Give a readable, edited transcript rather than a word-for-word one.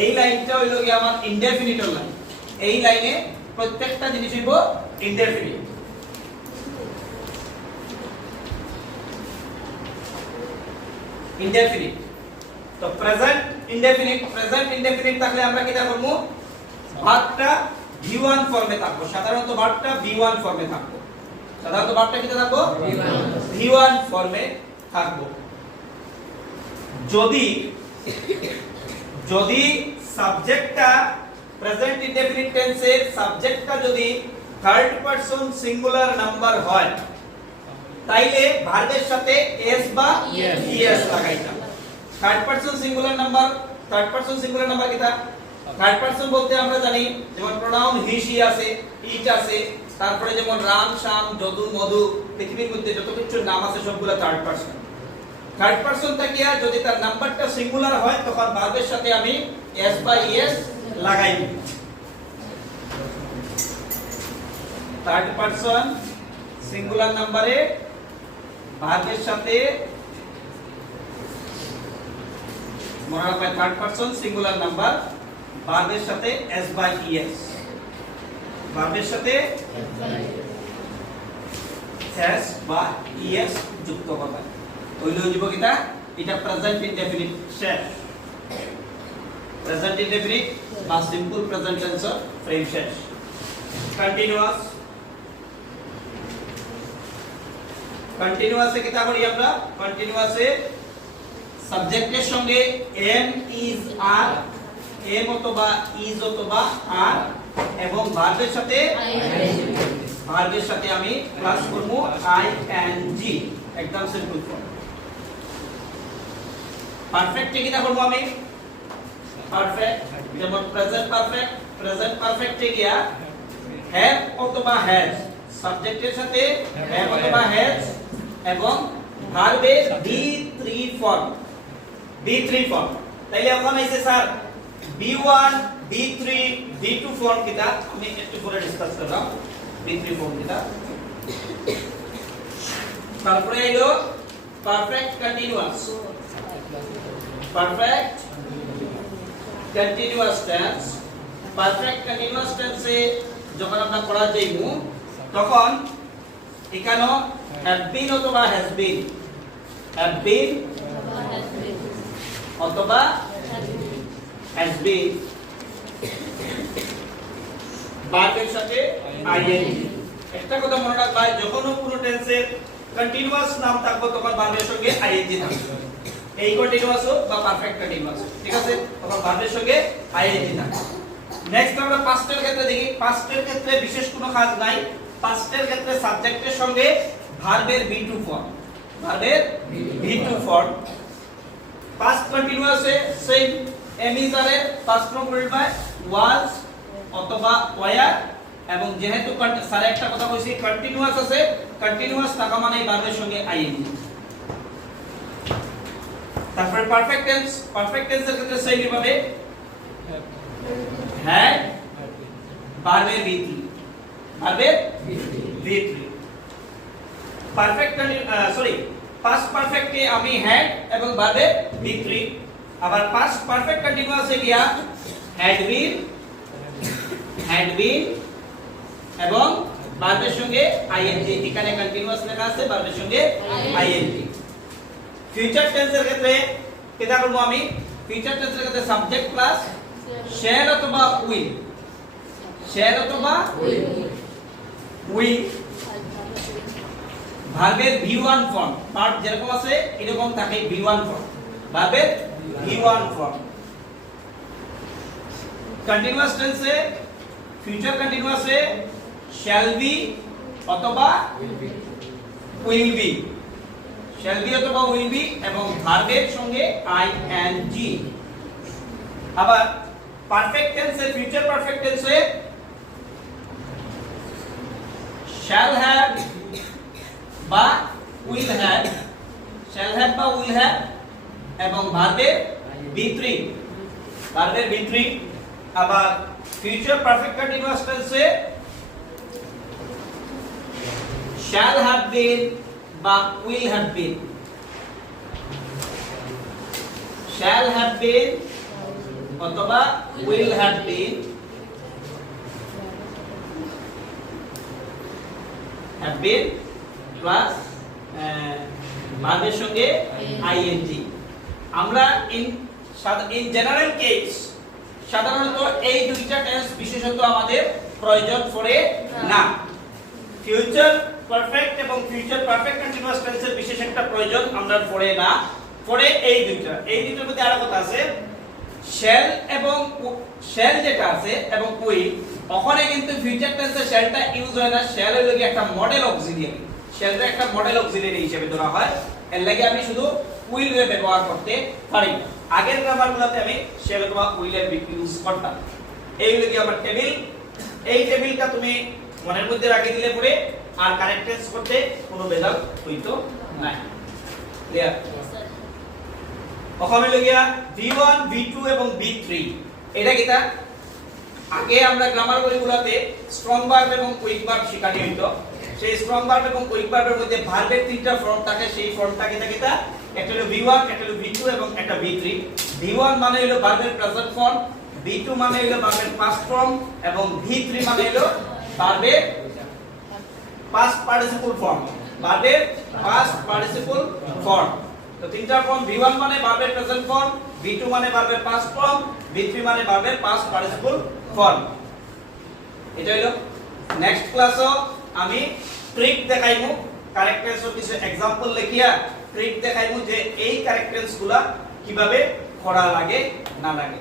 এই লাইনটা হইলো কি আমার ইনডেফিনিটর লাইন। এই লাইনে প্রত্যেকটা জিনিস হইব ইনডেফিনিট। ইনডেফিনিট তো প্রেজেন্ট ইনডেফিনিট থাকলে আমরা কিটা করব, ভার্বটা V1 ফর্মে থাকবো। সাধারণত ভার্বটা V1 ফর্মে থাকবো। সাধারণত ভার্বটা কিটা থাকবো, V1 ফর্মে থাকবো। যদি সাবজেক্টটা প্রেজেন্ট ইনডেফিনিট টেন্সের সাবজেক্টটা যদি থার্ড পারসন সিঙ্গুলার নাম্বার হয়, তাইলে ভার্বের সাথে s বা es লাগাইতাম। থার্ড পারসন সিঙ্গুলার নাম্বার কিটা? থার্ড পারসন বলতে আমরা জানি যেমন প্রোনাউন হি শি আছে, ইট আছে, তারপরে যেমন রাম শাম যদু মধু, পৃথিবীর মধ্যে যত কিছু নাম আছে সবগুলা থার্ড পারসন। থার্ড পারসন থাকিয়া যদি তার নাম্বারটা সিঙ্গুলার হয় তখন ভার্বের সাথে আমি s বা es লাগাই দিব। থার্ড পারসন সিঙ্গুলার নাম্বারে ভার্বের সাথে মনে রাখবেন, থার্ড পারসন সিঙ্গুলার নাম্বার ভার্বের সাথে s বা es, ভার্বের সাথে s বা es যুক্ত করবেন। হইল হইব কিটা, এটা প্রেজেন্ট ইনডেফিনিট শেষ। প্রেজেন্ট ইনডেফিনিট বা সিম্পল প্রেজেন্ট টেন্স ফ্রেম শেষ। কন্টিনিউয়াসে কিটা করি আমরা? কন্টিনিউয়াসে সাবজেক্টের সঙ্গে am is are, am অথবা is অথবা are এবং ভার্বের সাথে আমি প্লাস করব ing, একদম সিম্পল ফর্ম। পারফেক্টে কিটা করব আমি? পারফেক্ট যেমন প্রেজেন্ট পারফেক্টে গিয়া have অথবা has, সাবজেক্টের সাথে have অথবা has এবং ভার্বে B3 ফর্ম। তাইলে এখন আইছে sir B1 B3 B2 form কিটা, আমি একটু পরে ডিসকাস করলাম B3 ফর্ম কিটা। তারপরে হলো perfect continuous tense. Perfect continuous টেন্সে যখন আমরা পড়া যাইবো তখন এখানে have been অথবা has been, অথবা has been ভার্বের সাথে ing। একটা কথা মনে রাখবা, যখন কোনো টেন্সের কন্টিনিউয়াস নাম থাকবে তখন ভার্বের সঙ্গে ing থাকবে। এই কন্টিনিউয়াস হোক বা পারফেক্ট কন্টিনিউয়াস, ঠিক আছে, তখন ভার্বের সঙ্গে ing থাকবে। নেক্সট আমরা পাস্টের ক্ষেত্রে দেখি। পাস্টের ক্ষেত্রে বিশেষ কোনো কাজ নাই। পাস্টের ক্ষেত্রে সাবজেক্টের সঙ্গে ভার্বের V2 ফর্ম। পাস্ট কন্টিনিউয়াসে সেম am is are এর past form followed by was অথবা were, এবং যেহেতু স্যার একটা কথা কইছি কন্টিনিউয়াস আছে, কন্টিনিউয়াস থাকা মানে ভার্বের সঙ্গে ing। তারপরে পারফেক্ট টেন্সের ক্ষেত্রে সেম ভাবে had ভার্বের V3। পাস্ট পারফেক্টে আমি had এবং ভার্বের V3। আবার পাস্ট পারফেক্ট কন্টিনিউয়াসে গিয়া had been এবং ভার্বের সঙ্গে ing। এখানে কন্টিনিউয়াস লেখা আছে, ভার্বের সঙ্গে ing। ফিউচার টেন্সের ক্ষেত্রে কিটা করব আমি? ফিউচার টেন্সের ক্ষেত্রে সাবজেক্ট প্লাস shall অথবা will ভার্বের V1 ফর্ম। পার্ট যেরকম আছে এরকম থাকে V1 ফর্ম, ভার্বের V1 ফর্ম। কন্টিনিউয়াস টেন্সে ফিউচার কন্টিনিউয়াসে shall be অথবা will be, এবং ভার্বের সঙ্গে ing। আবার পারফেক্ট টেন্সে ফিউচার পারফেক্ট টেন্সে shall have বা will have এবং ভার্বের V3। আবার ফিউচার পারফেক্ট কন্টিনিউয়াস টেন্সে shall have been বা will have been অথবা will have been প্লাস ভার্বের সঙ্গে ing। আমরা ইন জেনারেল কেস সাধারণত এই দুইটা টেন্স বিশেষত আমাদের প্রয়োজন পড়ে না। ফিউচার পারফেক্ট এবং ফিউচার পারফেক্ট কন্টিনিউয়াস টেন্সের বিশেষ একটা প্রয়োজন আমরা পড়ে না, পড়ে এই দুইটার মধ্যে আরো কথা আছে। শ্যাল এবং শ্যাল যেটা আছে এবং উইল, ওখানে কিন্তু ফিউচার টেন্সে শ্যালটা ইউজ হয় না। শ্যাল হলো কি একটা মডেল অক্সিলিয়ারি, শ্যালটা একটা মডেল অক্সিলিয়ারি হিসেবে ধরা হয়। এর লাগি আমি শুধু উইল এর ব্যবহার করতে পারি। আগের গ্রামারগুলোতে আমি শ্যাল অথবা উইল এর ইউজ করতাম। এই হলো কি আমার টেবিল। এই টেবিলটা তুমি মনের মধ্যে রাখে দিলে পরে আর কারেক্ট টেন্স করতে কোনো ভেজাল হইতো না। ক্লিয়ার? ওখানে লগিয়া V1 V2 এবং V3 এটা কিটা আগে আমরা গ্রামার বইগুলোতে স্ট্রং ভার্ব এবং কুইক ভার্ব শিখানি হইতো। সেই স্ট্রং ভার্ব এবং কুইক ভার্বের মধ্যে ভার্বের তিনটা ফর্ম থাকে। সেই ফর্মটা কিটা একটা হলো V1, একটা হলো V2 এবং একটা V3। V1 মানে হলো ভার্বের প্রেজেন্ট ফর্ম, V2 মানে হলো ভার্বের পাস্ট ফর্ম এবং V3 মানে হলো ভার্বের পাস্ট পার্টিসিপল ফর্ম, ভার্বের পাস্ট পার্টিসিপল ফর্ম। তো তিনটা ফর্ম, V1 মানে ভার্বের প্রেজেন্ট ফর্ম, V2 মানে ভার্বের পাস্ট ফর্ম, V3 মানে ভার্বের পাস্ট পার্টিসিপল ফর্ম। এটা হলো। নেক্সট ক্লাসে আমি ট্রিক দেখাইমু, কারেক্ট টেন্সের কিছু एग्जांपल লিখিয়া ট্রিক দেখাইমু যে এই কারেক্ট টেন্সগুলা কিভাবে করা লাগে না লাগে।